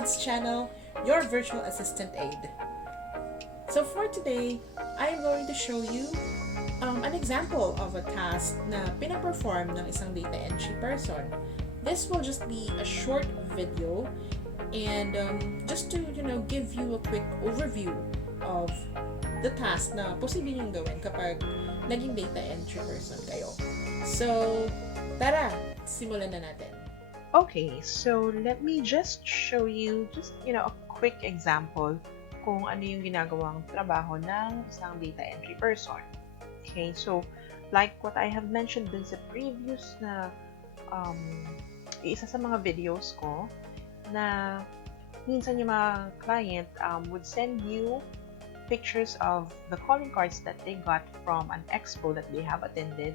Rod's channel, your virtual assistant aide. So for today, I'm going to show you an example of a task na pinaperform ng isang data entry person. This will just be a short video and just to give you a quick overview of the task na posible niyong gawin kapag naging data entry person kayo. So, tara, simulan na natin. Okay, so let me just show you a quick example kung ano yung ginagawang trabaho ng isang data entry person. Okay, so like what I have mentioned dun sa previous na isa sa mga videos ko na minsan yung mga client would send you pictures of the calling cards that they got from an expo that they have attended,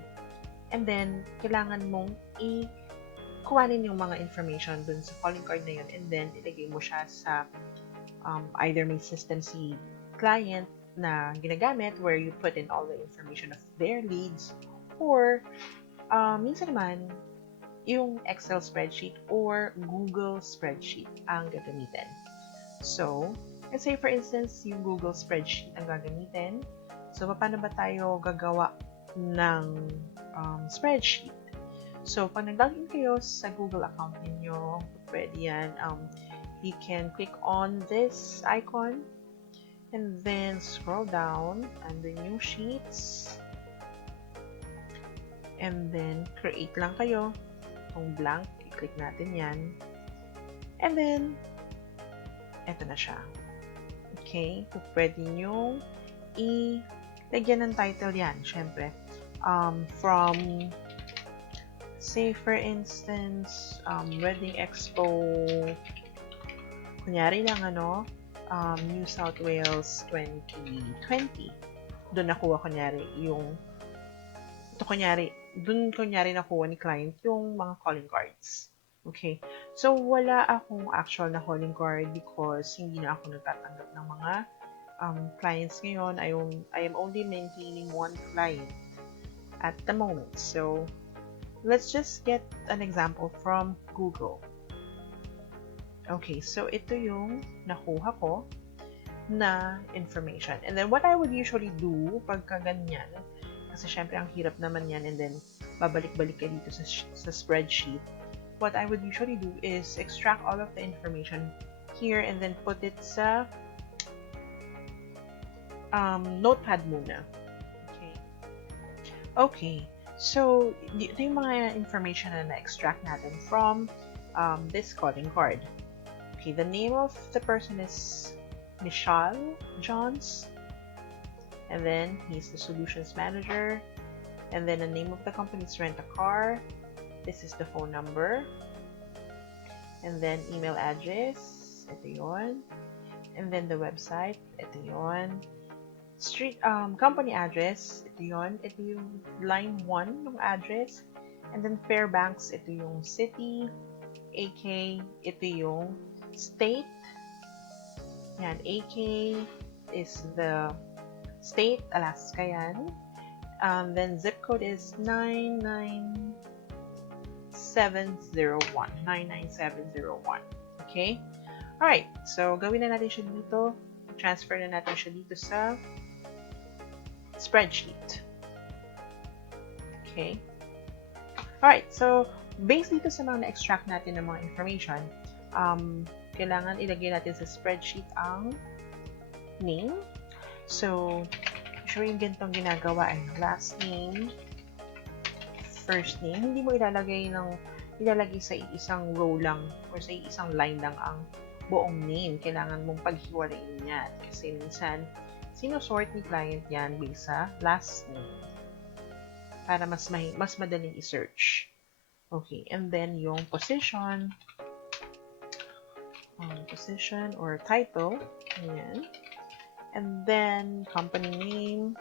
and then kailangan mong kuhanin yung mga information dun sa calling card na yun, and then ilagay mo siya sa either may system si client na ginagamit where you put in all the information of their leads, or minsan naman yung Excel spreadsheet or Google spreadsheet ang gagamitin. So, let's say for instance, yung Google spreadsheet ang gagamitin. So, paano ba tayo gagawa ng spreadsheet? So, pag nag-login kayo sa Google account ninyo, pwede yan. You can click on this icon and then scroll down under new sheets, and then create lang kayo. Kung blank, i-click natin yan. And then, eto na siya. Okay? So, pwede nyo ilagyan ng title yan, syempre. From, say for instance, Wedding Expo, kunyari lang New South Wales 2020. Doon nakuha kunyari kunyari nakuha ni client yung mga calling cards. Okay. So, wala akong actual na calling card because hindi na ako nagtatanggap ng mga clients ngayon. I am only maintaining one client at the moment. So, let's just get an example from Google. Okay, so ito yung nakuha ko na information. And then, what I would usually do pagka ganyan, kasi syempre ang hirap naman yan, and then babalik-balik ka dito sa spreadsheet. What I would usually do is extract all of the information here and then put it sa notepad muna. Okay, so ito yung mga information na na-extract natin from this calling card. Okay, the name of the person is Michelle Johns. And then he's the solutions manager, and then the name of the company is Rent a Car. This is the phone number, and then email address, ito yun, and then the website, ito yun, street company address, ito yun, ito yung line 1 ng address, and then Fairbanks, ito yung city, AK, ito yung state, yan, AK is the state, Alaska yan. Then zip code is 99701. Okay? Alright, so gawin na natin siya dito. Transfer na natin siya dito sa spreadsheet. Okay? Alright, so based dito sa mga na-extract natin ng mga information, kailangan ilagay natin sa spreadsheet ang name. So, usually yung ganitong ginagawa ay last name, first name. Hindi mo ilalagay sa isang row lang or sa isang line lang ang buong name. Kailangan mong paghiwalayin yan. Kasi minsan, sinusort ni client yan based sa last name para mas madaling i-search. Okay, and then yung position or title, ayan. And then company name,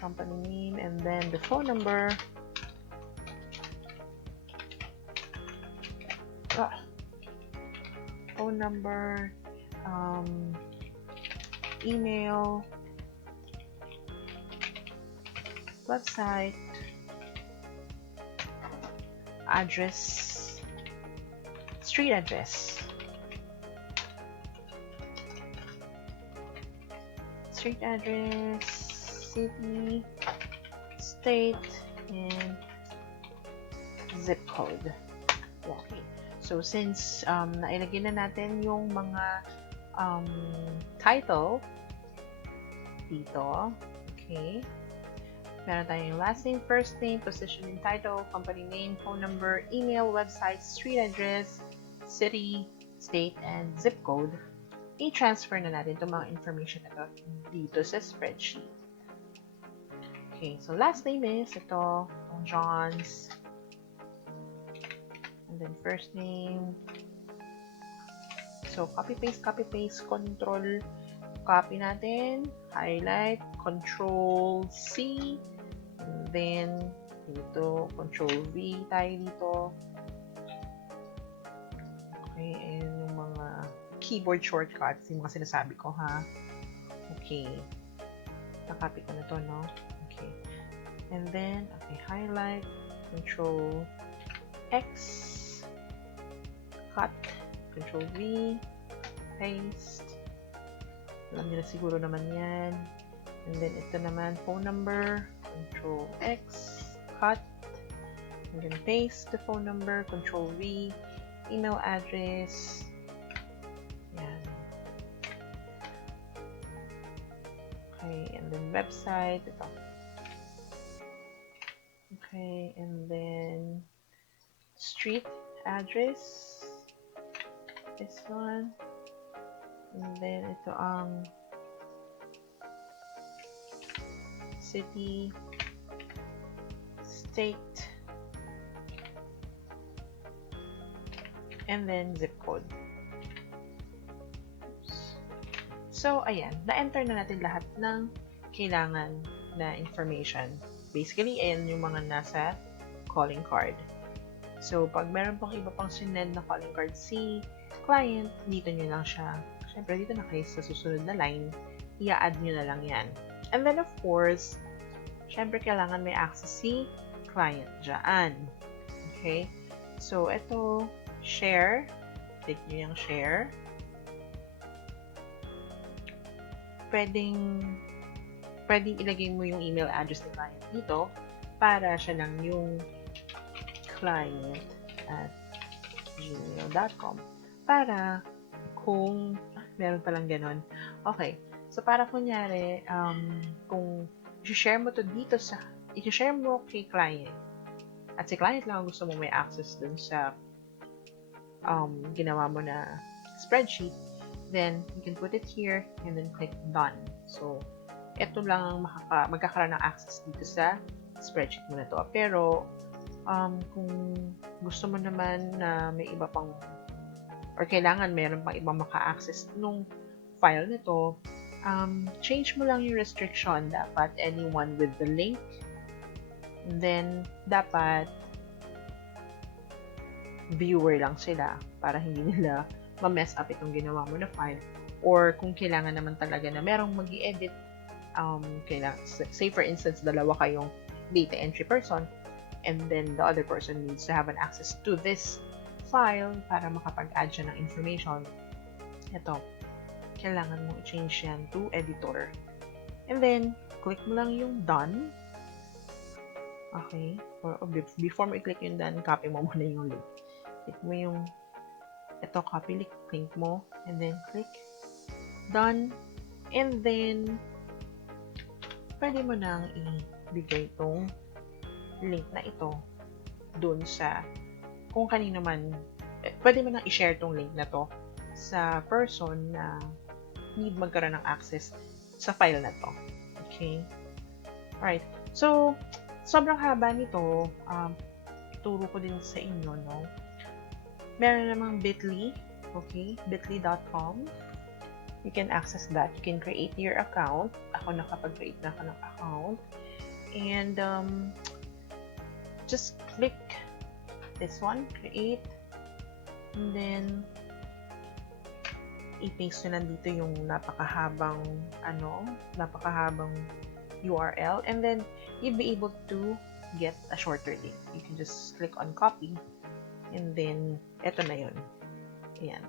and then the phone number. Phone number, email, website, address, street address. Street address, city, state, and zip code. Okay. So, since nailagay na natin yung mga title dito, okay, meron tayong last name, first name, position in title, company name, phone number, email, website, street address, city, state, and zip code. I-transfer na natin itong mga information na ito dito sa spreadsheet. Okay, so last name is ito, John's. And then first name. So, copy-paste, control, copy natin, highlight, control C, and then dito, control V tayo dito. Okay, and yung mga keyboard shortcuts, yung mga sinasabi ko, ha? Okay. Nakopy ko na to, no? Okay. And then, okay, highlight, control X, cut, control V, paste. Alam niyo na siguro naman yan. And then, ito naman, phone number, control X, cut, and then paste the phone number, control V, email address, yan. Okay, and then website, ito. Okay, and then street address, this one, and then ito ang city, state, and then zip code. So, ayan, na-enter na natin lahat ng kailangan na information. Basically, ayan yung mga nasa calling card. So, pag meron pang iba pang sinend na calling card si client, dito nyo lang siya. Siyempre, dito na kayo sa susunod na line, i-add nyo na lang yan. And then, of course, siyempre, kailangan may access si client dyan. Okay? So, ito, share. Click nyo yung share. Pwedeng ilagay mo yung email address ni client dito para siya lang yung client@gmail.com para kung meron palang ganon. Okay. So, para kunyari, kung i-share mo to dito i-share mo kay client at si client lang ang gusto mo may access dun sa ginawa mo na spreadsheet, then you can put it here and then click done. So, ito lang ang magkakaroon ng access dito sa spreadsheet mo na to. Pero, kung gusto mo naman na may iba pang or kailangan meron pang ibang maka-access nung file nito, change mo lang yung restriction. Dapat anyone with the link. And then, dapat viewer lang sila para hindi nila ma-mess up itong ginawa mo na file. Or kung kailangan naman talaga na merong mag-i-edit, say for instance, dalawa kayong data entry person, and then the other person needs to have an access to this file para makapag-add siya ng information. Ito, kailangan mo i-change yan to editor. And then, click mo lang yung done. Okay? Or before mo i-click yung done, copy mo muna yung link. Click mo yung ito, copy link mo, and then click done. And then, pwede mo nang ibigay itong link na ito dun sa kung kanino man, pwede mo nang i-share tong link na to sa person na need magkaroon ng access sa file na to. Okay? Alright. So, sobrang haba nito. Ituro ko din sa inyo, no? Meron namang bit.ly. Okay? bit.ly.com. You can access that. You can create your account. Ako nakapag-create na ako ng account. And, just click this one, create, and then i-paste nyo lang dito yung napakahabang URL, and then you'll be able to get a shorter link. You can just click on copy, and then eto na yun. Ayan.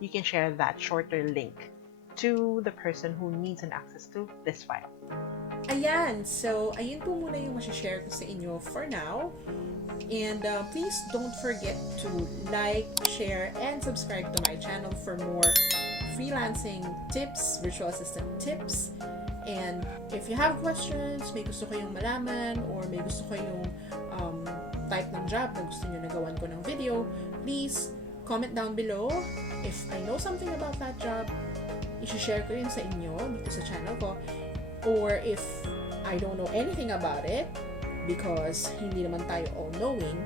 You can share that shorter link to the person who needs an access to this file. Ayan, so ayun po muna yung masashare ko sa inyo for now. And please don't forget to like, share, and subscribe to my channel for more freelancing tips, virtual assistant tips. And if you have questions, may gusto kayong malaman, or may gusto kayong type ng job na gusto nyo nagawan ko ng video, please comment down below. If I know something about that job, i-share ko yun sa inyo dito sa channel ko. Or if I don't know anything about it, because hindi naman tayo all-knowing,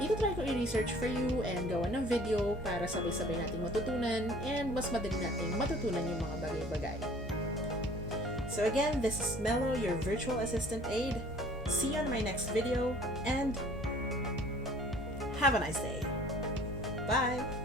i-try ko i-research for you and gawa ng video para sabay-sabay nating matutunan and mas madali nating matutunan yung mga bagay-bagay. So again, this is Mello, your virtual assistant aide. See you on my next video and have a nice day. Bye!